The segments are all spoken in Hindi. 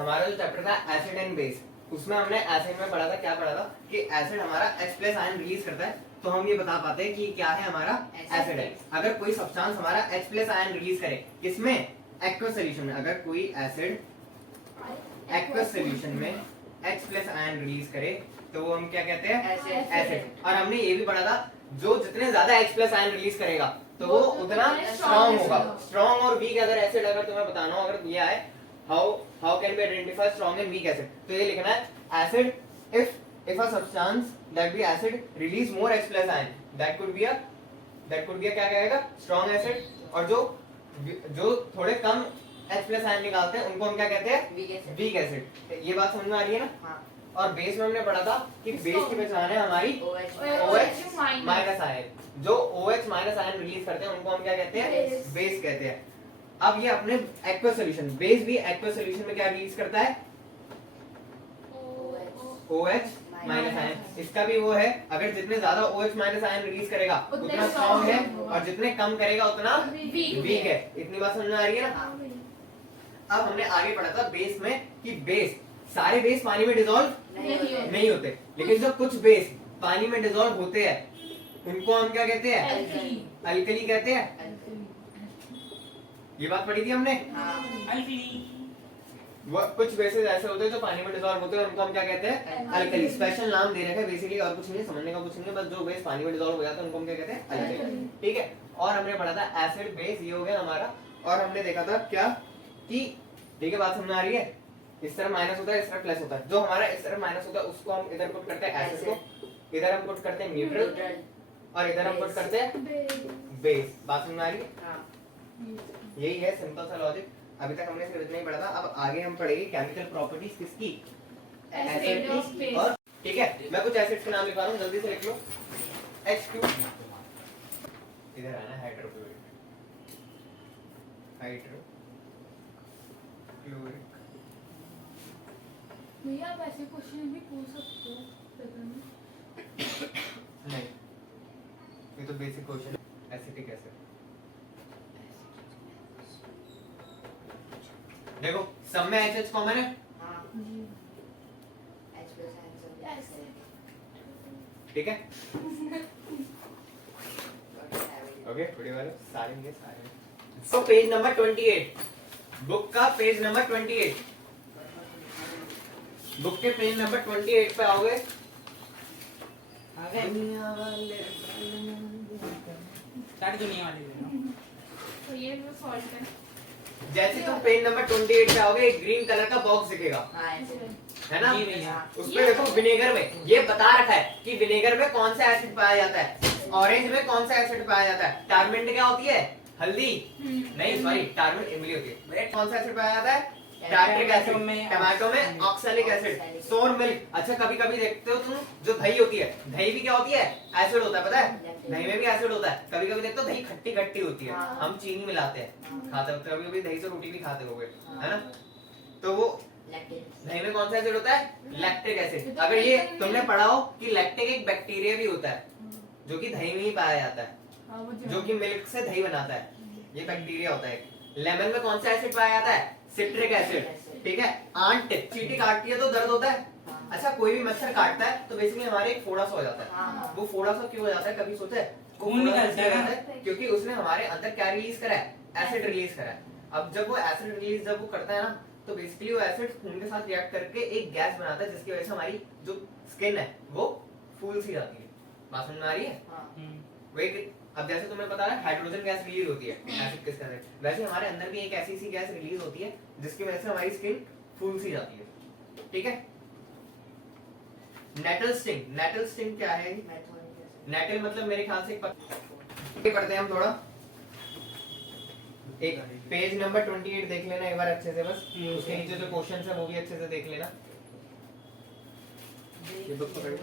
हमारा जो चैप्टर था एसिड एंड बेस, उसमें हमने एसिड में पढ़ा था, क्या पढ़ा था कि एसिड हमारा H+ आयन रिलीज करता है, तो हम ये बता पाते हैं कि क्या है हमारा एसिड है। अगर कोई सब्सटेंस हमारा H+ आयन रिलीज करे, किसमें, एक्वस सॉल्यूशन में, अगर कोई एसिड एक्वस सॉल्यूशन में H+ आयन रिलीज करे तो वो हम क्या कहते हैं, एसिड। और हमने ये भी पढ़ा था जो जितने ज्यादा H+ आयन रिलीज करेगा तो वो उतना स्ट्रॉन्ग होगा। स्ट्रॉन्ग और वीक अगर एसिड अगर तुम्हें बताना हो, अगर दिया है how can be identify strong and weak acid, तो ये लिखना है acid if a substance that be acid release more H+ ion that could be a क्या कहेगा, strong acid। और जो थोड़े कम H+ ion निकालते हैं उनको हम क्या कहते हैं, वीक एसिड। ये बात समझ में आ रही है ना? हाँ। और बेस में हमने पढ़ा था कि बेस की पहचान है हमारी OH- आयन। जो OH- आयन रिलीज करते हैं उनको हम क्या कहते हैं, बेस कहते हैं। अब ये अपने एक्वस सॉल्यूशन, बेस भी एक्वस सॉल्यूशन में क्या रिलीज करता है, OH- आयन। इसका भी वो है, अगर जितने ज्यादा OH- आयन रिलीज करेगा उतना स्ट्रॉन्ग है, और जितने कम करेगा उतना वीक है। इतनी बात समझ में आ रही है ना? अब हमने आगे पढ़ा था बेस में कि बेस, सारे बेस पानी में डिसॉल्व नहीं होते, लेकिन जो कुछ बेस पानी में डिसॉल्व होते हैं उनको हम क्या कहते हैं, अल्कली कहते हैं। ये बात पढ़ी थी हमने। कुछ बेसेस ऐसे होते हैं जो पानी में डिसॉल्व होते हैं, उनको हम क्या कहते हैं, अल्कली। स्पेशल नाम दे रखा है बेसिकली, और कुछ नहीं, समझने का कुछ नहीं है, बस जो बेस पानी में डिसॉल्व हो जाता है उनको हम क्या कहते हैं, अल्कली। ठीक है। और हमने पढ़ा था एसिड बेस, ये हो गया हमारा। और हमने देखा था क्या कि, ठीक है, बात समझ आ रही है, इस तरह माइनस होता है, इस तरह प्लस होता है। जो हमारा इस तरह माइनस होता है उसको हम इधर पुट करते हैं एसिड को, इधर हम पुट करते हैं न्यूट्रल, और इधर हम पुट करते हैं बेस। बात समझ आ रही है? यही है सिंपल सा लॉजिक। अभी तक हमने सिर्फ इतना ही पढ़ा था। अब आगे हम पढ़ेंगे केमिकल प्रॉपर्टीज किसकी, एसिड की। और ठीक है, मैं कुछ एसिड्स के नाम लिखा रहा हूँ, जल्दी से लिख लो। H2, इधर आना, हाइड्रोक्लोरिक, भैया आप ऐसे क्वेश्चन भी पूछ सकते हो पेपर में। नहीं, ये तो बेसिक क्वेश्चन है। एसिटिक एसिड, देखो सब में HH कॉमन है। ठीक है, ओके, थोड़ी बार सारे तो पेज नंबर 28, बुक का पेज नंबर 28, बुक के पेज नंबर 28 पे आओगे। दुनिया वाले तो ये वो सॉल्ट है। जैसे तुम पेज नंबर 28 पे आओगे, एक ग्रीन कलर का बॉक्स दिखेगा, है ना? उसमें देखो विनेगर में ये बता रखा है कि विनेगर में कौन सा एसिड पाया जाता है, ऑरेंज में कौन सा एसिड पाया जाता है। टारमेंट क्या होती है, हल्दी, नहीं सॉरी, टारमेंट इमली होती है। कौन सा एसिड पाया जाता है, टार्ट्रिक एसिड। टमाटो में ऑक्सैलिक एसिड, सोर मिल्क। अच्छा, कभी कभी देखते हो तुम, जो दही होती है, दही भी क्या होती है, एसिड होता है, पता है? दही में भी एसिड होता है। कभी कभी देखते हो दही खट्टी खट्टी होती है, हम चीनी मिलाते हैं, खाते होते, कभी कभी दही से रोटी भी खाते होंगे, है ना? तो वो दही में कौन सा एसिड होता है, लैक्टिक एसिड। अगर ये तुमने पढ़ा हो कि लैक्टिक एक बैक्टीरिया भी होता है जो कि दही में ही पाया जाता है, जो कि मिल्क से दही बनाता है, ये बैक्टीरिया होता है। लेमन में कौन सा एसिड पाया जाता है, सिट्रिक एसिड। ठीक है। आंट चींटी काटती है तो दर्द होता है। अच्छा, कोई भी मच्छर काटता है तो बेसिकली हमारे एक फोड़ा सा हो जाता है। वो फोड़ा सा क्यों हो जाता है, कभी सोचा है? खून निकलता है, क्योंकि उसने हमारे अंदर क्या रिलीज करा है, एसिड रिलीज करा है। अब जब वो एसिड रिलीज जब वो करता है ना, तो बेसिकली वो एसिड खून के साथ रिएक्ट करके एक गैस बनाता है, जिसकी वजह से हमारी जो स्किन है वो फूल सी जाती है। बात समझ में आ रही है? वही, अब जैसे तुम्हें पता है हाइड्रोजन गैस रिलीज होती है एसिड के साथ, वैसे हमारे अंदर भी एक ऐसी सी गैस रिलीज होती है जिसकी वजह से हमारी स्किन फूल सी जाती है। ठीक है। नेटल स्टिंग, नेटल स्टिंग क्या है? नेटल मतलब मेरे ख्याल से पढ़ते हैं हम थोड़ा, एक पेज नंबर 28 देख लेना एक बार अच्छे से, बस उसके नीचे जो क्वेश्चन है वो भी अच्छे से देख लेना। ये बुक पकड़ लो।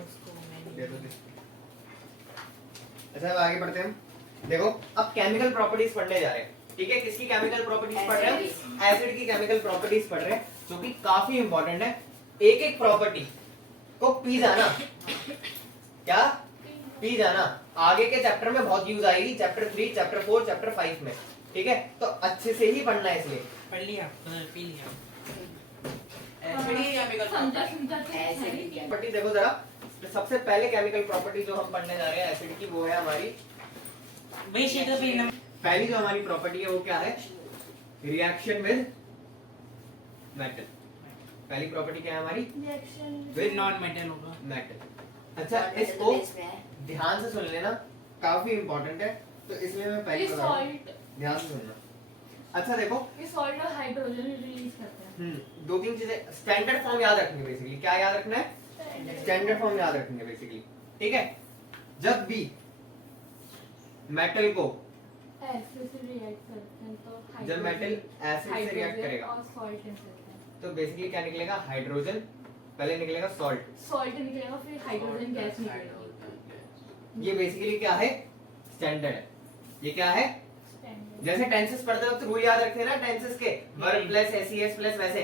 अच्छा, अब आगे बढ़ते हैं। देखो, अब केमिकल प्रॉपर्टीज पढ़ने जा रहे हैं। ठीक है, किसकी केमिकल प्रॉपर्टीज पढ़ रहे हैं? एसिड की केमिकल प्रॉपर्टीज पढ़ रहे हैं, जो कि काफी इंपॉर्टेंट है। एक एक प्रॉपर्टी को पी जाना, क्या पी जाना, आगे के चैप्टर में बहुत यूज आएगी, चैप्टर 3, चैप्टर 4, चैप्टर 5 में। ठीक है, तो अच्छे से ही पढ़ना है, इसलिए पढ़ लिया, पी लिया। समझा समझा तो ऐसे ही क्या? प्रॉपर्टी देखो जरा, सबसे पहले केमिकल प्रॉपर्टी जो हम पढ़ने जा रहे हैं एसिड की, वो है हमारी पहली जो हमारी प्रॉपर्टी है वो क्या है? Reaction with metal. पहली प्रॉपर्टी क्या है हमारी? रिएक्शन विद नॉन मेटल होगा। मेटल। अच्छा, इसको ध्यान से सुन लेना, काफी इंपॉर्टेंट है, तो इसलिए मैं पहले ये बता रहा हूँ, सॉल्ट, ध्यान से सुनना। अच्छा देखो, ये सॉल्ट और हाइड्रोजन रिलीज करते हैं। दो तीन चीजें स्टैंडर्ड फॉर्म याद रखनी है बेसिकली। क्या याद रखना है? स्टैंडर्ड फॉर्म याद रखनी है बेसिकली, ठीक है? जब भी मेटल को, एसिड से रिएक्ट करते हैं तो जब मेटल एसिड से रिएक्ट करेगा और सॉल्ट निकलता है। तो बेसिकली क्या निकलेगा? हाइड्रोजन, पहले निकलेगा सॉल्ट। सॉल्ट निकलेगा फिर हाइड्रोजन गैस निकलेगी। ये बेसिकली क्या है? स्टैंडर्ड है। ये क्या है? स्टैंडर्ड। जैसे टेंसेस पढ़ते वक्त रूल याद रखते हैं ना टेंसेस के, वर्ब प्लस एसीएस प्लस, वैसे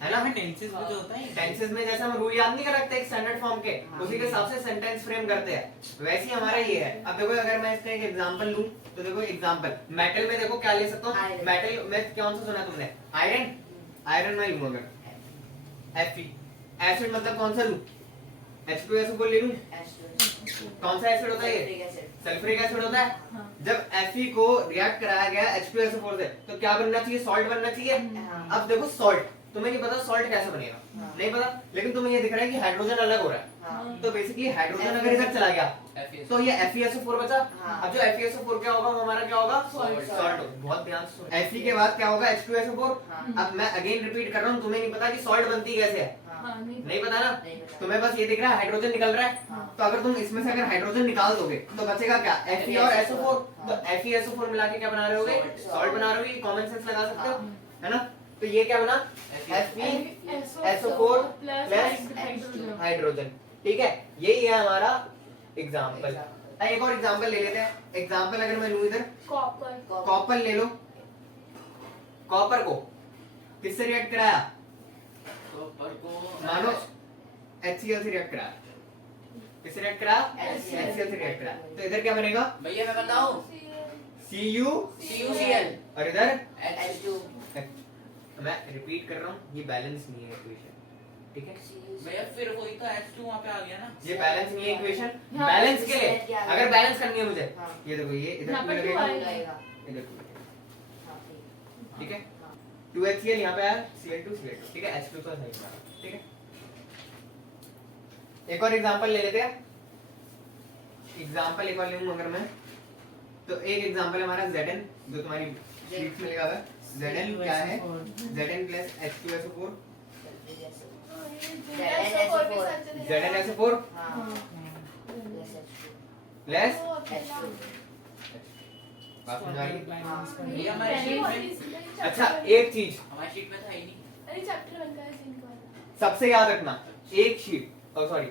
है ना? टेंसेस में जो होता है, टेंसेस में जैसे हम रूल याद नहीं कर रखते एक स्टैंडर्ड फॉर्म के, उसी के हिसाब से सेंटेंस फ्रेम करते हैं, वैसे ही हमारा ये है। अब देखो, अगर मैं इसका एक एग्जांपल लूं तो देखो एग्जांपल मेटल में देखो क्या ले सकता हूं? मेटल में कौन सा सुना तुमने? आयरन। आयरन में लूं अगर Fe। एसिड मतलब कौन सा लूं? H2SO4 ले लूं? कौन सा एसिड होता है ये? सल्फ्यूरिक एसिड होता है। हाँ। जब Fe को रिएक्ट कराया गया H2SO4 से, तो क्या बनना चाहिए? सॉल्ट बनना चाहिए। अब देखो सॉल्ट, तुम्हें नहीं पता सॉल्ट कैसे बनेगा, नहीं पता, लेकिन तुम्हें ये दिख रहा है कि हाइड्रोजन अलग हो रहा है, तो बेसिकली हाइड्रोजन अगर इधर चला गया तो ये FeSO4 बचा। अब जो FeSO4 क्या होगा? वो हमारा क्या होगा? Salt। सॉल्ट। बहुत ध्यान से सुनो। Fe के बाद क्या होगा? H2SO4। अब मैं अगेन रिपीट कर रहा हूँ, तुम्हें नहीं पता कि सॉल्ट बनती कैसे है, हाँ, नहीं पता ना? तुम्हें बस ये दिख रहा है हाइड्रोजन निकल रहा है, तो अगर तुम इसमें से अगर हाइड्रोजन निकाल दोगे तो बचेगा क्या? Fe और SO4। तो FeSO4 मिला के क्या बना रहे होगे? सॉल्ट बना रहे होगे। कॉमन सेंस लगा सकते हो, है ना? तो ये क्या बना? FeSO4 प्लस हाइड्रोजन, ठीक है? यही है हमारा एग्जाम्पल। एक और एग्जाम्पल ले लेते हैं। एग्जाम्पल अगर मैं लूं इधर, कॉपर। कॉपर ले लो। कॉपर को किससे रिएक्ट कराया? कॉपर को मानो HCl से रिएक्ट कराया। किससे रिएक्ट कराया? HCl से रिएक्ट कराया। तो इधर क्या बनेगा? भैया मैं बताऊं? CuCl। और इधर H2 मैं रिपीट कर रहा हूँ, ये बैलेंस नहीं है इक्वेशन, ठीक है? भैया फिर वही तो H2 वहाँ पे आ गया ना। ये बैलेंस नहीं है इक्वेशन। हाँ, बैलेंस के लिए क्या है? अगर बैलेंस करनी है मुझे, हाँ। ये देखो, ये इधर यहाँ टू पर लगेगा, two आएगा। आएगा। इधर टू लगेगा, हाँ, ठीक है? 2HCl यहाँ पे आया, Cl2 Cl2, ठीक है? H2 तो नहीं बना, ठीक है? एक और एग्जांपल ले लेते हैं। एग्जांपल एक और ले लूं अगर मैं, तो एक एग्जांपल हमारा Zn, जो तुम्हारी शीट में लिखा हुआ है। Zn क्या है? Zn प्लस H2SO4, ZnSO4 हाँ। प्लस H2 बात समझ आ रही? भैया हमारी शीट में, अच्छा, एक चीज हमारी शीट में था ही नहीं। अरे चैप्टर बन गया है जिंक वाला। सबसे याद रखना, एक शीट, सॉरी,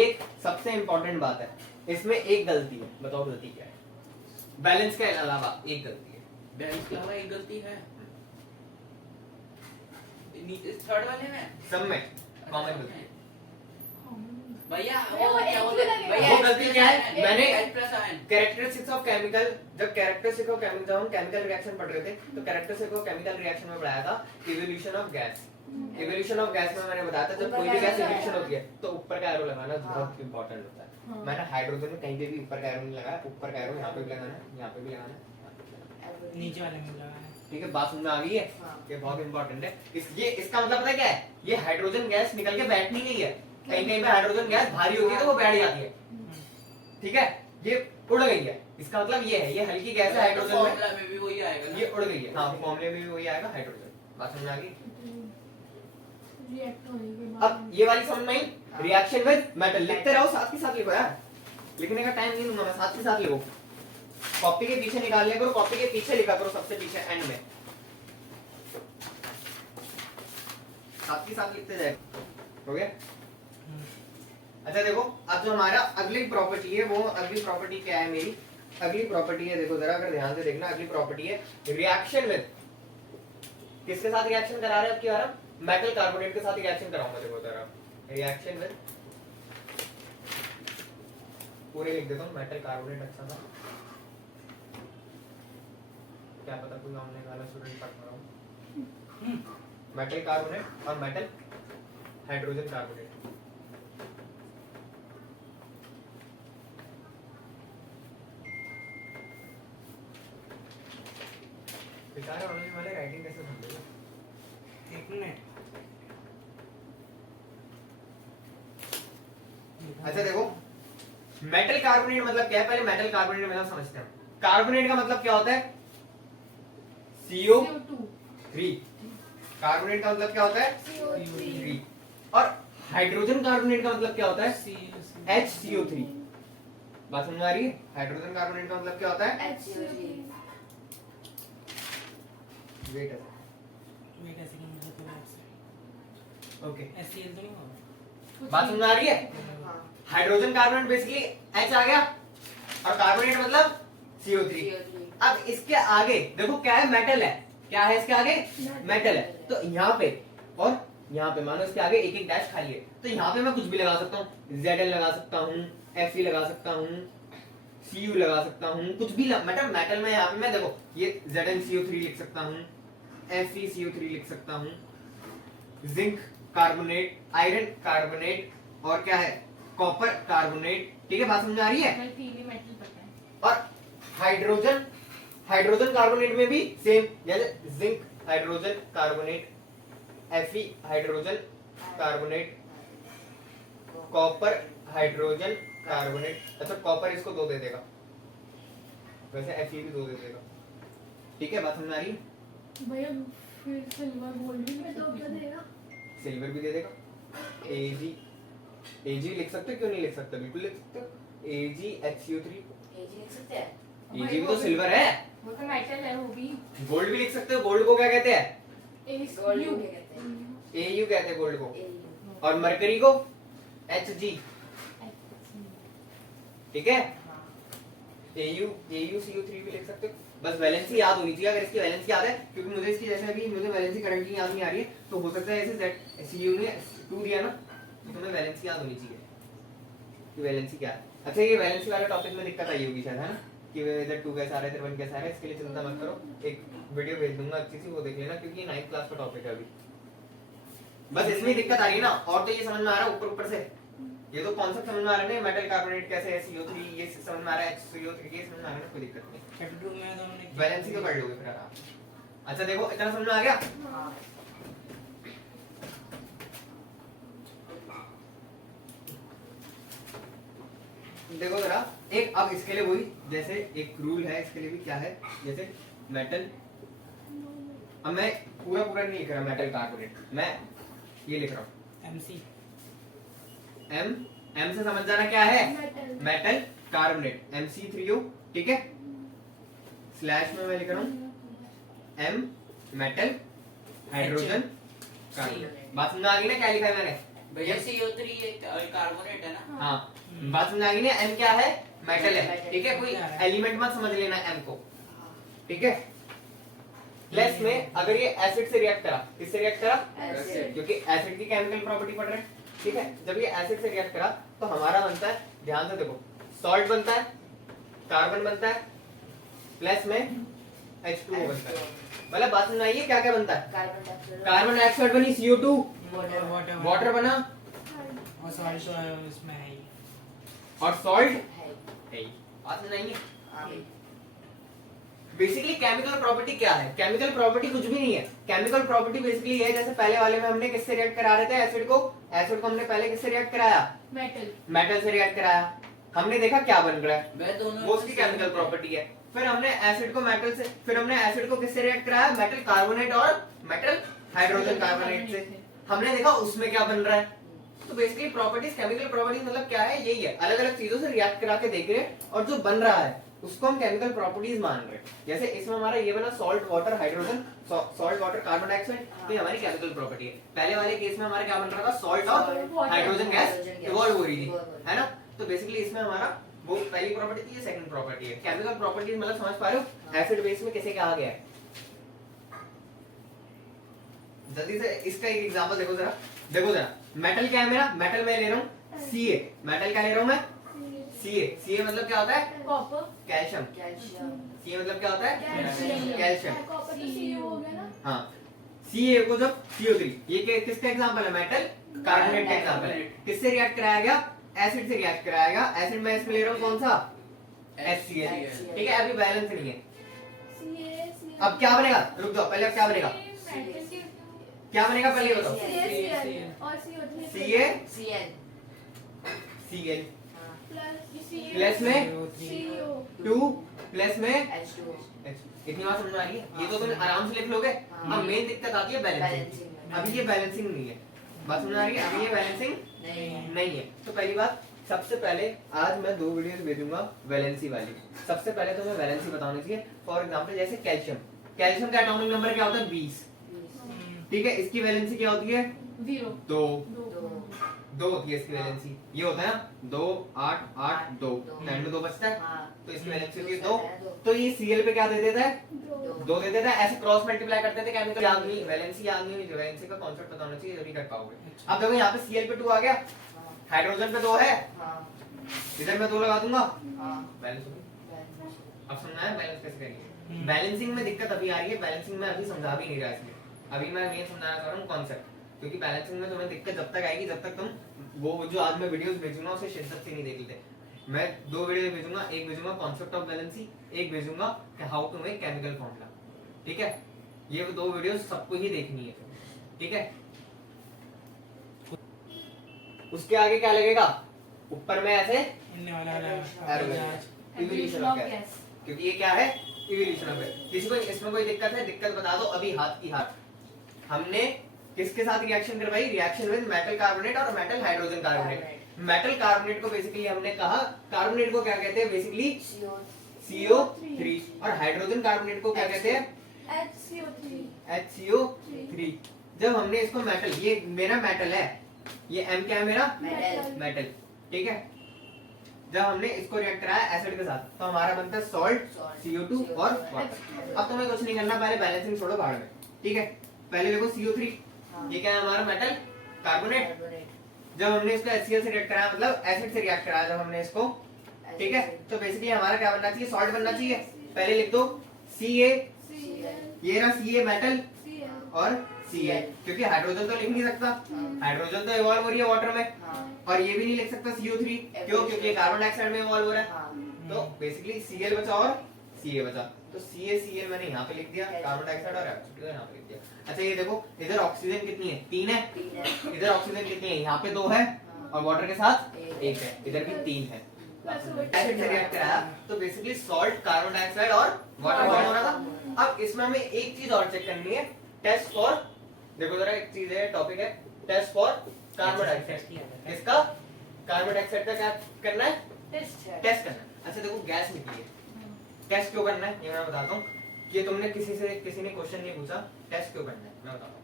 एक सबसे इंपॉर्टेंट बात है, इसमें एक गलती है। बताओ गलती क्या है? बैलेंस के अलावा एक गलती है। बैलेंस के अलावा एक गलती है नीचे थर्ड वाले में, सब में कॉमन गलती है। भैया भैया, वो क्या एक बोलते ही हैं? लगेगा। वो गलती क्या है? मैंने plus ion, characteristics of chemical, जब कैरेक्टरिस्टिक्स ऑफ केमिकल, जब हम केमिकल रिएक्शन पढ़ रहे थे, तो कैरेक्टरिस्टिक्स ऑफ केमिकल रिएक्शन में पढ़ाया था evolution of gas. Evolution of gas में मैंने बताया था जब कोई भी गैस इवोल्यूशन होती है तो ऊपर का एरो लगाना बहुत इंपॉर्टेंट होता है। मैंने हाइड्रोजन में कहीं पे भी ऊपर का एरो नहीं लगाया, ऊपर का एरो यहाँ पे भी लगाना है, यहाँ पे भी लगाना है, नीचे वाले में लगा है। ठीक है? बात समझ में आ गई है? ये बहुत इंपॉर्टेंट है। ये इसका मतलब पता है क्या है? ये हाइड्रोजन गैस निकल के बैठ नहीं गई है, कहीं कहीं पे हाइड्रोजन गैस भारी होती है तो वो बैठ जाती है, ठीक है? ये उड़ गई है, इसका मतलब ये है, ये हल्की गैस है हाइड्रोजन में, फॉर्मूला में भी वही आएगा ना। ये उड़ गई है। हाँ, फॉर्मूले में भी वही आएगा, हाइड्रोजन। बात समझ आ गई? रिएक्ट होने के बाद अब ये वाली समझ में आई? Reaction with metal. लिखते रहो, साथ के साथ लिखो यार, लिखने का टाइम नहीं दूंगा मैं, साथ के साथ लिखो। कॉपी के पीछे निकाल लिया करो, कॉपी के पीछे लिखा करो, सबसे पीछे एंड में, साथ के साथ लिखते जाए। हो गया? अच्छा देखो, अब जो हमारा अगली प्रॉपर्टी है, वो अगली प्रॉपर्टी क्या है मेरी? अगली प्रॉपर्टी है, देखो जरा अगर ध्यान से देखना, अगली प्रॉपर्टी है रिएक्शन विद, किसके साथ रिएक्शन करा रहे हैं? अब की बार मेटल कार्बोनेट के साथ रिएक्शन कराऊंगा। देखो जरा, रिएक्शन विद, पूरे लिख देता हूँ, मेटल कार्बोनेट अच्छा था, क्या पता कोई हमने वाला स्टूडेंट पढ़ रहा हूँ। मेटल कार्बोनेट और मेटल हाइड्रोजन कार्बोनेट। बेचारे ऑनलाइन वाले राइटिंग कैसे समझेंगे? एक मिनट। अच्छा देखो, मेटल कार्बोनेट मतलब क्या है, पहले मेटल कार्बोनेट मतलब समझते हैं। कार्बोनेट का मतलब क्या होता है? CO3। कार्बोनेट का मतलब क्या होता है? CO3। और हाइड्रोजन कार्बोनेट का मतलब क्या होता है? HCO3। बात समझ में आ रही है? हाइड्रोजन कार्बोनेट का मतलब क्या होता है? वेट है, वेट ऐसे क्यों मुझे तो ऐसे ओके, HCl तो नहीं होगा। बात समझ में आ रही है? हाइड्रोजन कार्बोनेट बेसिकली H आ गया और कार्बोनेट मतलब CO3। अब इसके आगे देखो क्या है? मेटल है। क्या है इसके आगे? मेटल है। तो यहाँ पे और यहाँ पे मानो इसके आगे एक एक डैश खाली है, तो यहाँ पे मैं कुछ भी लगा सकता हूँ। Zl लगा सकता हूँ, Fe लगा सकता हूँ, Cu लगा सकता हूँ, कुछ भी मतलब मेटल में यहाँ पे मैं देखो ये ZnCO3 लिख सकता हूँ, FeCO3 लिख सकता हूँ, जिंक कार्बोनेट, आयरन कार्बोनेट और क्या है? Copper carbonate. ठीक है, बात समझ में आ रही है? मेटल पता है। और हाइड्रोजन कार्बोनेट में भी सेम, जैसे zinc hydrogen carbonate, Fe hydrogen carbonate, copper hydrogen carbonate. अच्छा कॉपर इसको 2 दे देगा, वैसे Fe भी 2 दे देगा। ठीक है, बात समझ में आ रही है? भैया फिर सिल्वर गोल्ड भी में 2 क्या देगा? सिल्वर भी दे देगा। Ag लिख सकते हो, क्यों नहीं लिख सकते? बिल्कुल लिख सकते हो। AgHCO3। लिख सकते हैं। Ag भी तो सिल्वर है। वो तो मेटल है, वो भी गोल्ड भी लिख सकते हो। गोल्ड को क्या कहते हैं? गोल्ड को क्या कहते हैं? Au कहते हैं गोल्ड को। AU। और मरकरी को Hg। ठीक है, AuCO3 भी लिख सकते हो। बस वैलेंसी याद होनी चाहिए। अगर इसकी वैलेंसी याद है, क्योंकि मुझे इसकी जैसे अभी मुझे वैलेंसी करंटली याद नहीं आ रही है, तो हो सकता है ऐसे Cu ने 2 दिया ना, तो तुम्हें वैलेंसी याद होनी चाहिए कि वैलेंसी क्या है। अच्छा ये वैलेंसी वाले टॉपिक में दिक्कत आई होगी शायद, है ना, कि इधर 2 कैसा आ रहा है, इधर 1 कैसा आ रहा है। इसके लिए चिंता मत करो, एक वीडियो भेज दूंगा अच्छी सी, वो देख लेना, क्योंकि ये 9th क्लास का टॉपिक है अभी। बस इसमें दिक्कत आ रही है ना, और तो ये समझ में आ रहा है ऊपर से। ये तो कॉन्सेप्ट समझ में आ रहा है ना, मेटल कार्बोनेट कैसे है, CO3 ये समझ में आ रहा है, HCO3 ये समझ में आ रहा है, कोई दिक्कत नहीं। चैप्टर 2 में दोनों ने वैलेंसी को कर लोगे फिर आराम। अच्छा देखो, इतना समझ में आ गया? हाँ। देखो जरा एक, अब इसके लिए वही, जैसे एक रूल है इसके लिए भी, क्या है, जैसे मेटल, अब मैं पूरा नहीं लिख रहा मेटल कार्बोनेट, मैं ये लिख रहा हूँ MC। एम से समझ जाना क्या है? मेटल। Metal carbonate, MC3O। ठीक है, स्लैश में मैं लिख रहा हूँ M मेटल हाइड्रोजन कार्बोनेट। बात समझ आ गई ना क्या लिखा है मैंने? भैया CO3 एक कार्बोनेट है ना। हाँ, बात समझ आ गई ना? M क्या है? मेटल है। ठीक है, कोई एलिमेंट मत समझ लेना M को। ठीक है, प्लस में अगर ये एसिड से रिएक्ट करा, किससे रिएक्ट करा? एसिड। क्योंकि एसिड की केमिकल प्रॉपर्टी पढ़ रहे हैं। ठीक है, जब ये एसिड से रिएक्ट करा तो हमारा बनता है, ध्यान से देखो, सॉल्ट बनता है, कार्बन बनता है, प्लस में H2O बनता है। मतलब बात समझ आई है क्या क्या बनता है? कार्बन डाइऑक्साइड बनी, CO2, वाटर बना, और सॉल्ट इसमें है ही। और सॉल्ट है। बात समझ आई है? बेसिकली केमिकल प्रॉपर्टी क्या है? केमिकल प्रॉपर्टी कुछ भी नहीं है। केमिकल प्रॉपर्टी बेसिकली है, जैसे पहले वाले में हमने किससे रिएक्ट करा रहे थे एसिड को हमने पहले किससे रिएक्ट कराया? मेटल से रिएक्ट कराया। हमने देखा क्या बन रहा है, वो उसकी केमिकल प्रॉपर्टी है। फिर हमने एसिड को मेटल से, फिर हमने एसिड को किससे रिएक्ट कराया? मेटल कार्बोनेट और मेटल हाइड्रोजन कार्बोनेट से। हमने देखा उसमें क्या बन रहा है। तो बेसिकली प्रॉपर्टीज, केमिकल प्रॉपर्टीज मतलब क्या है? यही है, अलग अलग चीजों से रिएक्ट करा के देख रहे हैं और जो बन रहा है उसको हम केमिकल प्रॉपर्टीज मान रहे हैं। जैसे इसमें हमारा ये बना salt water hydrogen, salt water carbon dioxide, तो ये हमारी केमिकल प्रॉपर्टी है। पहले वाले केस में हमारा क्या बन रहा था? सॉल्ट और हाइड्रोजन गैस इवॉल्व हो रही थी, है ना। तो बेसिकली इसमें हमारा वो पहली प्रॉपर्टी थी, ये सेकंड प्रॉपर्टी है। केमिकल प्रॉपर्टीज मतलब समझ पा रहे हो एसिड बेस में कैसे क्या आ गया है? जल्दी से इसका एक एग्जांपल देखो जरा, मेटल क्या है मेरा? मेटल मैं ले रहा हूँ Ca। मेटल क्या ले रहा हूँ मैं? Ca मतलब क्या होता है? कॉपर। कैल्शियम। Ca मतलब क्या होता है? कैल्शियम। कैल्शियम। कॉपर तो Cu हो गया ना। हाँ, सी ए को जब CO3, ये किसका एग्जांपल है? मेटल कार्बोनेट का एग्जांपल है। किससे रिएक्ट कराया गया? एसिड से रिएक्ट कराया गया। एसिड में इसमें ले रहा हूँ कौन सा? HCl, ठीक है। अभी बैलेंस नहीं है। अब क्या बनेगा? रुक जाओ, पहले अब क्या बनेगा? क्या बनेगा पहले ये बताओ। CaCl प्लस में 2 प्लस में H2O। इतनी बात समझ में आ रही है? ये तो तुम आराम से लिख लोगे। हाँ। अब मेन दिक्कत आती है बैलेंसिंग। अभी ये बैलेंसिंग नहीं है, बात समझ में आ रही है? अभी ये बैलेंसिंग नहीं है। तो पहली बात, सबसे पहले आज मैं 2 वीडियोस भेजूंगा वैलेंसी वाली। सबसे पहले तो मैं वैलेंसी बतानी चाहिए। फॉर एग्जांपल जैसे कैल्शियम, कैल्शियम का एटॉमिक नंबर क्या होता है? 20, ठीक है। इसकी वैलेंसी क्या होती है? 2 होती है इसकी वैलेंसी। ये होता है ना 2 8 8 2, 2 बचता है, तो इसकी वैलेंसी होती है 2। तो ये Cl पे क्या दे देता है? 2 दे देता है। ऐसे क्रॉस मल्टीप्लाई करते थे केमिकल। आदमी वैलेंसी आदमी नहीं, वैलेंसी का कांसेप्ट पता होना चाहिए, जब ही कर पाओगे। अब देखो यहाँ पे Cl पे 2 आ गया, हाइड्रोजन पे 2 है, इधर मैं 2 लगा दूंगा, बैलेंस हो गई। अब समझना है बैलेंस कैसे करेंगे। बैलेंसिंग में दिक्कत अभी आ रही है, बैलेंसिंग में अभी समझा भी नहीं रहा, इसलिए अभी मैं ये समझाना चाह रहा हूँ कॉन्सेप्ट। क्योंकि बैलेंसिंग में तुम्हें दिक्कत जब तक आएगी, जब तक तुम वो जो आज मैं वीडियोस भेजूंगा उसे शिद्दत से नहीं देख लेते। मैं 2 वीडियो भेजूंगा, एक भेजूंगा कॉन्सेप्ट ऑफ बैलेंसी, एक भेजूंगा कि how to make chemical formula, ठीक है। ये 2 वीडियो सबको ही देखनी है, ठीक है। उसके आगे क्या लगेगा? ऊपर में ऐसे इनने वाला इवोल्यूशन ऑफ गैस, क्योंकि ये क्या है? Evolution of gas. किसी को इसमें कोई दिक्कत है? दिक्कत बता दो अभी हाथ की हाथ। हमने किसके साथ रिएक्शन करवाई? रिएक्शन विद मेटल कार्बोनेट और metal hydrogen carbonate. Metal carbonate को बेसिकली हमने कहा, कार्बोनेट को क्या कहते हैं? Basically CO3। और हाइड्रोजन कार्बोनेट को क्या कहते हैं? HCO3। जब हमने इसको मेटल, ये मेरा मेटल है, ये M क्या है मेरा? मेटल, ठीक है। जब हमने इसको रिएक्ट कराया एसिड के साथ, तो हमारा बनता है सॉल्ट, CO2 और वाटर। अब तुम्हें कुछ नहीं करना, पहले बैलेंसिंग छोड़ो बाहर में, ठीक है। पहले देखो CO3, ये क्या है? हमारा मेटल कार्बोनेट। जब हमने इसको HCl से रिएक्ट कराया, मतलब एसिड से रिएक्ट कराया जब हमने इसको, ठीक है, तो बेसिकली हमारा क्या बनना चाहिए? सॉल्ट बनना चाहिए। पहले लिख दो Ca, ये रहा Ca मेटल और Cl, क्योंकि हाइड्रोजन तो लिख नहीं सकता, हाइड्रोजन तो इवॉल्व हो रही है वाटर में। और ये भी नहीं लिख सकता CO3, क्यों? क्योंकि ये कार्बन डाइऑक्साइड में इवॉल्व हो रहा है। तो बेसिकली Cl बचा और Ca बचा, तो CaCl मैंने यहाँ पे लिख दिया, कार्बन डाइऑक्साइड और H2O यहाँ पे लिख दिया। अच्छा ये देखो, इधर ऑक्सीजन कितनी है? 3 है। इधर ऑक्सीजन कितनी है? यहाँ पे 2 है और वाटर के साथ 1 है, इधर भी 3 है। एसिड से रिएक्ट कराया तो बेसिकली सॉल्ट, कार्बन डाइऑक्साइड और वाटर फॉर्म हो रहा था। अब इसमें हमें एक चीज और चेक करनी है, टेस्ट फॉर, देखो जरा एक चीज है, टॉपिक है टेस्ट फॉर कार्बन डाइऑक्साइड। किसका? कार्बन डाइऑक्साइड का क्या करना है? टेस्ट करना है। अच्छा देखो गैस निकली है, टेस्ट क्यों करना है ये मैं बताता हूँ। कि तुमने किसी ने क्वेश्चन नहीं पूछा टेस्ट क्यों करना है, मैं बताता हूँ।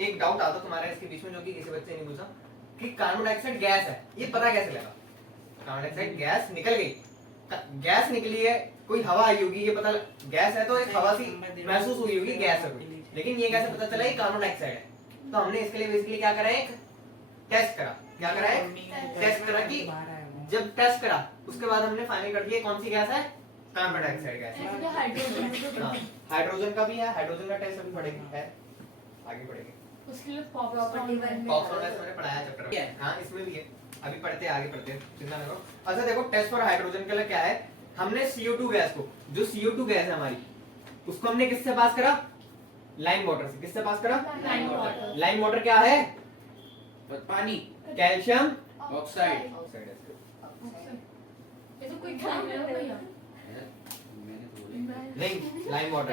एक डाउट आता तुम्हारा इसके बीच में, जो कि किसी बच्चे ने पूछा कि कार्बन डाइऑक्साइड गैस है, ये पता कैसे लगा? कार्बन डाइऑक्साइड गैस निकल गई, गैस निकली है, कोई हवा आई होगी, ये पता गैस है तो एक हवा सी महसूस हुई होगी गैस है कोई, लेकिन ये कैसे पता चला ये कार्बन डाइऑक्साइड है? तो हमने इसके लिए बेसिकली क्या करा? एक टेस्ट करा। क्या करा? टेस्ट करा। कि जब टेस्ट करा उसके बाद हमने फाइनल कर दिया कौन सी गैस है? कार्बन डाइऑक्साइड गैस है। हाइड्रोजन का भी है, हाइड्रोजन का टेस्ट अभी पढ़ेंगे, है आगे पढ़ेंगे। उसके लिए प्रॉपर्टी वन पॉप्सॉन मैंने पढ़ाया चैप्टर में, हाँ इसमें भी है, अभी पढ़ते हैं आगे पढ़ते हैं, चिंता ना करो। अच्छा देखो टेस्ट फॉर हाइड्रोजन के लिए क्या है? हमने CO2 गैस को, जो CO2 गैस है हमारी, उसको हमने किससे पास करा? लाइम वाटर से। किससे पास करा? लाइम वाटर क्या है? पानी, कैल्शियम ऑक्साइड। ये तो कोई काम है भैया। नहीं, लाइम वाटर,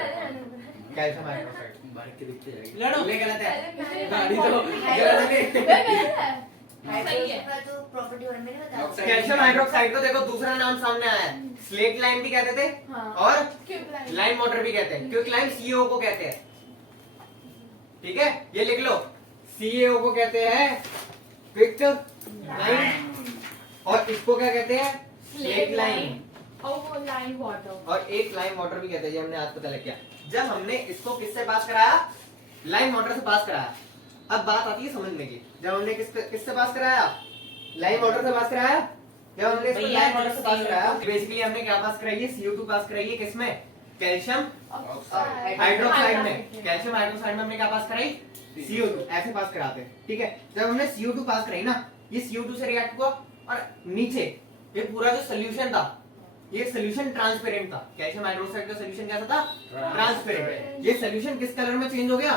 कैल्शियम हाइड्रोक्साइड। बाहर के दिखते जाएंगे। लड़ो। ले गलत है, गाड़ी तो गलत है। हाइड्रोजन का तो प्रॉपर्टी वन में नहीं बताया। कैल्शियम हाइड्रोक्साइड को देखो दूसरा नाम सामने आया है, स्लेट लाइम भी कहते थे हाँ। और लाइम वाटर भी कहते हैं, क्योंकि लाइम CO को कहते हैं, ठीक है, ये लिख लो, CaO को कहते हैं क्विक लाइम, और इसको क्या कहते हैं? स्लेट लाइम, और वो लाइम वाटर, और एक लाइम वाटर भी कहते हैं, ये हमने आज पता लग गया। जब हमने इसको किससे पास कराया? लाइम वाटर से पास कराया। अब बात आती है समझने की, जब हमने किससे पास कराया? लाइम वाटर से पास कराया। जब हमने इसको लाइम वाटर से पास कराया, बेसिकली हमने क्या पास कराई है? CO2 पास कराई है, किसमें? Calcium oxide. हाइड्रोक्साइड में, कैल्शियम हाइड्रोक्साइड में हमने क्या पास कराई? CO2, ऐसे पास कराते हैं, ठीक है। जब हमने CO2 पास कराई ना, ये CO2 से रिएक्ट हुआ और नीचे ये पूरा जो सोल्यूशन था, ये सोल्यूशन ट्रांसपेरेंट था। कैल्शियम हाइड्रोक्साइड का सोल्यूशन कैसा था? ट्रांसपेरेंट। ये सोल्यूशन किस कलर में चेंज हो गया?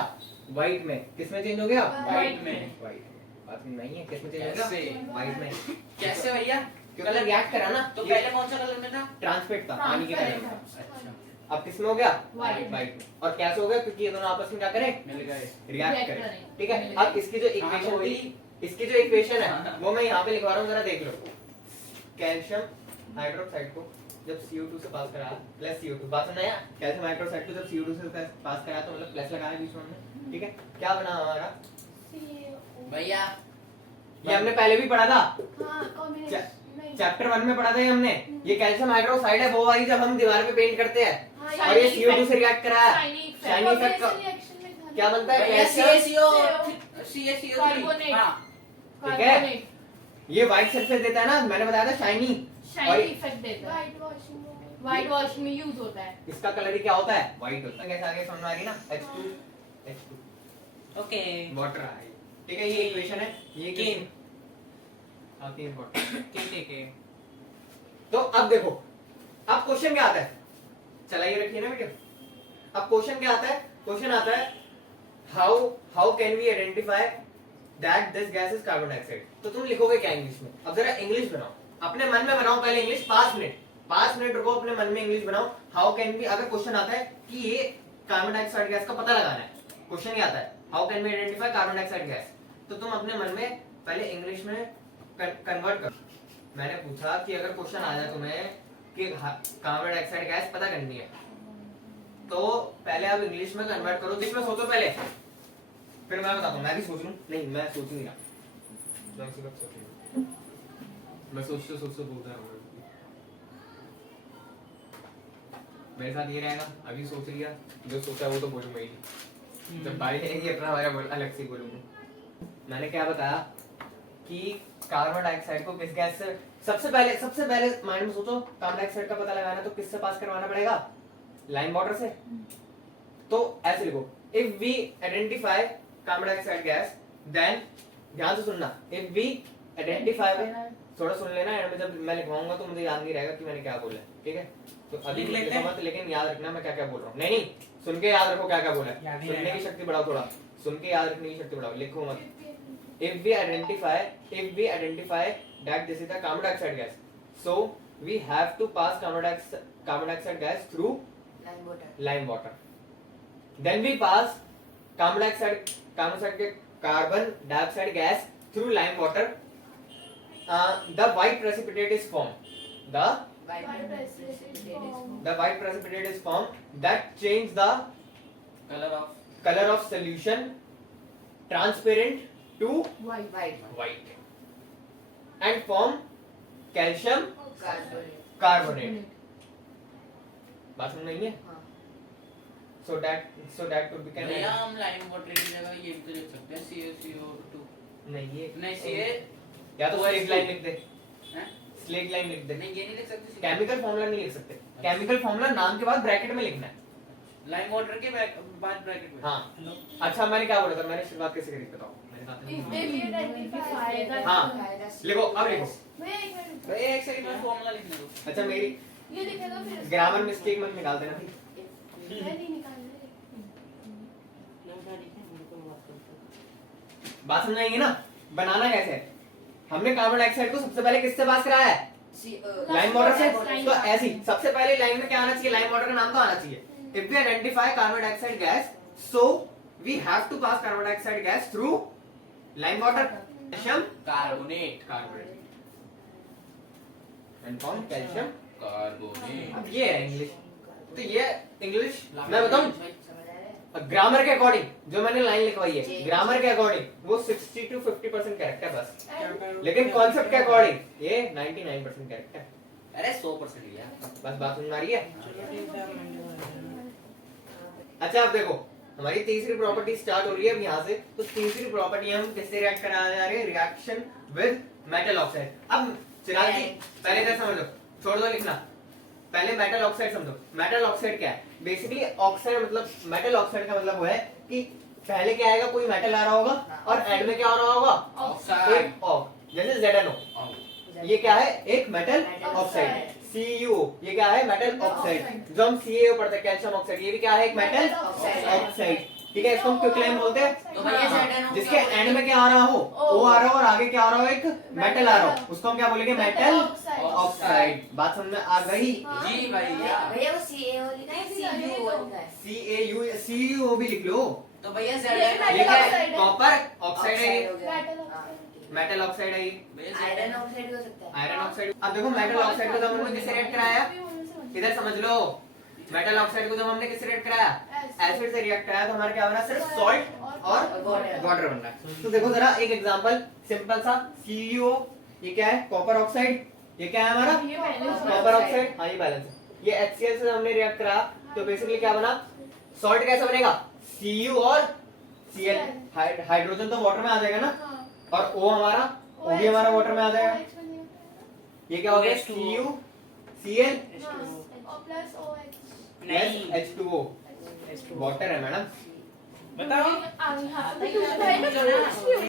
व्हाइट में। किस में चेंज हो गया? व्हाइट में। व्हाइट। बात नहीं है, किस में चेंज हो कैसे? गया? व्हाइट में। कैसे भैया? कलर रिएक्ट करा ना, तो पहले कौन सा कलर में था? ट्रांसपेरेंट था, पानी के कलर में। अच्छा, अब किस में हो गया? White। व्हाइट में। और कैसे हो गया? क्योंकि ये दोनों आपस में क्या करें? मिल गए। रिएक्ट React करें, करें। ठीक है। अब इसकी जो हाँ, इक्वेशन वही। थी, इसकी जो इक्वेशन है वो मैं यहाँ पे लिखवा रहा हूँ, जरा देख लो। कैल्शियम हाइड्रोक्साइड को जब CO2 से पास करा प्लस CO2, बात सुना यार? कैल्शियम हाइड्रोक्साइड को जब CO2 से पास करा तो मतलब प्लस लगाया बीच में हमने, ठीक है। क्या बना हमारा? भैया ये हमने पहले भी पढ़ा था, हाँ, combination नहीं। चैप्टर 1 में पढ़ा था ये हमने। ये कैल्शियम हाइड्रोक्साइड है, वो वाली जब हम दीवार पे पेंट करते हैं हाँ, और ये shiny CO2 effect। से रिएक्ट करा है, Shiny effect। Shiny effect का- Combination reaction में था। क्या बनता है? भैया कैल्शियम, CaCO3। Carbonate। हाँ, ठीक है। Carbonate। ये व्हाइट सरफेस देता है ना, मैंने बताया था शाइनी। Shiny और effect देता है। व्हाइट वॉशिंग में White wash में यूज होता है। इसका कलर ही क्या होता है? व्हाइट होता है। कैसे आगे समझ में आ रही ना? H2 ओके वाटर है, ठीक है। ये इक्वेशन है, ये King। आती है वाटर। ठीक है। तो अब देखो, अब क्वेश्चन क्या आता है? चलाइए रखिए ना वीडियो। अब क्वेश्चन क्या आता है? क्वेश्चन आता है how can we identify that this gas is carbon dioxide. तो तुम लिखोगे क्या इंग्लिश में? अब जरा इंग्लिश बनाओ, अपने मन में बनाओ पहले इंग्लिश। 5 मिनट रुको, अपने मन में इंग्लिश बनाओ। हाउ कैन वी, अगर क्वेश्चन आता है कि ये कार्बन डाइऑक्साइड गैस का पता लगाना है, क्वेश्चन क्या आता है? How can we identify carbon dioxide gas. तो तुम अपने मन में पहले इंग्लिश में कन्वर्ट करो। मैंने पूछा कि अगर क्वेश्चन आ जाए तुम्हें कि कार्बन डाइऑक्साइड गैस पता करनी है, तो पहले आप इंग्लिश में कन्वर्ट करो। जिसमें सोचो पहले, फिर मैं बताता हूँ। मैं भी सोच लूं? नहीं, मैं सोच नहीं रहा, मैं इसी वक्त सोच रहा हूं। मैं सोचते बोल रहा हूँ। मेरे साथ ये रहेगा, अभी सोच लिया, जो सोचा वो तो बोलूंगा ही। जब बारी आएगी अपना हमारा अलग से बोलूंगा। मैंने क्या बताया कि कार्बन डाइऑक्साइड को किस गैस से, सबसे पहले माइंड में सोचो, कार्बन डाइऑक्साइड का पता लगाना तो किससे पास करवाना पड़ेगा? लाइम वाटर से। तो ऐसे लिखो, if we identify carbon dioxide gas then, ध्यान से सुनना, इफ वी आइडेंटिफाई, थोड़ा सुन लेना, एंड में जब मैं लिखवाऊंगा तो मुझे याद नहीं रहेगा कि मैंने क्या बोला है, ठीक है। तो अभी लिख लेते हैं। मत, लेकिन याद रखना मैं क्या क्या बोल रहा हूँ। नहीं, सुन के याद रखो क्या क्या बोला है। याद ही सुनने रहेगा। की शक्ति बढ़ाओ, थोड़ा सुन के याद रखने की शक्ति बढ़ाओ, लिखो मत। If we identify that this is the carbon dioxide gas, so we have to pass carbon dioxide gas through lime water. lime water. Then we pass carbon dioxide gas through lime water. The white precipitate is formed. The white precipitate is formed that change the color of solution transparent to white white and form calcium carbonate. carbonate. बात समझ नहीं है? हाँ। So that could be भैया हम लाइम वाटर की जगह ये भी तो लिख सकते हैं CaCO2। नहीं, ये नहीं, CA या तो स्लेट लाइन लिख दे, हैं? स्लेट लाइन लिख दे। नहीं, ये नहीं लिख सकते। केमिकल फॉर्मूला नहीं लिख सकते। केमिकल फॉर्मूला नाम के बाद ब्रैकेट में लिखना है। लाइम वाटर के बाद ब्रैकेट में। हाँ, अच्छा मैंने क्या बोला था? मैंने शुरुआत कैसे करी बताओ? मैंने कहा था If we identify that- हाँ, लिखो, अब लिखो। भैया एक मिनट। भैया एक सेकंड में फॉर्मूला लिखने दो। अच्छा, मेरी ये लिखेगा फिर। ग्रामर मिस्टेक मत निकाल देना भाई। मैं नहीं निकाल रही। बात समझ आएगी ना? बनाना कैसे है? हमने कार्बन डाइऑक्साइड को सबसे पहले किससे पास कराया है? लाइम वाटर से। तो ऐसी सबसे पहले लाइन में क्या आना चाहिए? लाइम वाटर का नाम तो आना चाहिए। If we identify carbon dioxide gas, so we have to pass carbon dioxide gas through lime water, calcium carbonate and form calcium. Carbonate. अब ये है इंग्लिश। तो ये इंग्लिश मैं बताऊं समझ आ रहा है? ग्रामर के अकॉर्डिंग, जो मैंने लाइन लिखवाई है जी। ग्रामर के अकॉर्डिंग वो 60 to 50% करेक्ट है बस। And- लेकिन कॉन्सेप्ट के अकॉर्डिंग ये 99% करेक्ट है। अरे 100% लिया। बस बात समझ में आ रही है? चलो ठीक है, मंडे वाले। अच्छा, अब देखो हमारी तीसरी प्रॉपर्टी स्टार्ट हो रही है अब यहाँ से। तो तीसरी प्रॉपर्टी हम किससे रिएक्ट करा जा रहे हैं? Reaction with metal oxide. अब चिराग जी पहले क्या समझ लो, छोड़ दो लिखना। पहले मेटल ऑक्साइड समझो। मेटल ऑक्साइड क्या है? बेसिकली ऑक्साइड मतलब मेटल ऑक्साइड का मतलब वो है कि पहले क्या आएगा, कोई मेटल आ रहा होगा और एंड में क्या हो रहा होगा, ऑक्साइड एक ऑक्स, जैसे ZnO, ये क्या है, एक मेटल ऑक्साइड। CuO ये क्या है, मेटल ऑक्साइड। जो हम CaO पढ़ते हैं, कैल्शियम ऑक्साइड, ये भी क्या है, एक मेटल ऑक्साइड। ठीक है, इसको हम क्विकलाइन बोलते हैं। तो भैया हाँ, ZnO जिसके एंड में क्या आ रहा हो, O आ रहा हो और आगे क्या आ रहा हो, एक मेटल आ रहा हो, उसको हम क्या बोलेंगे, मेटल ऑक्साइड। बात समझ में आ गई? जी भैया। भैया वो CaO लिखा है CuO लिखा है। CuO भी लिख लो। तो भैया ये ये ZnO क्या है, ऑक्साइड है। कॉपर ऑक्साइड है, ये हो गया। मेटल हाँ, ऑक्साइड। मेटल ऑक्साइड है, ये भैया आयरन ऑक्साइड भी हो सकता है। Iron oxide. अब देखो मेटल ऑक्साइड को जब हमने किससे रिएक्ट कराया, इधर समझ लो, मेटल ऑक्साइड को जब हमने किससे रिएक्ट कराया, एसिड से रिएक्ट कराया, तो हमारा क्या बना, सिर्फ सॉल्ट और वाटर बन रहा है। तो देखो जरा एक एग्जांपल सिंपल सा, CuO ये क्या है, कॉपर ऑक्साइड, ये क्या है हमारा, कॉपर ऑक्साइड, हाँ ये बैलेंस है। ये HCl से हमने रिएक्ट कराया, तो बेसिकली क्या बना, सॉल्ट कैसे बनेगा, Cu और Cl, हाइड्रोजन तो वाटर में आ जाएगा ना, और O हमारा, O भी हमारा वाटर में आ जाएगा। ये क्या हो गया, Cu Cl plus OH plus H2O, water है मैडम। बताओ। हाँ,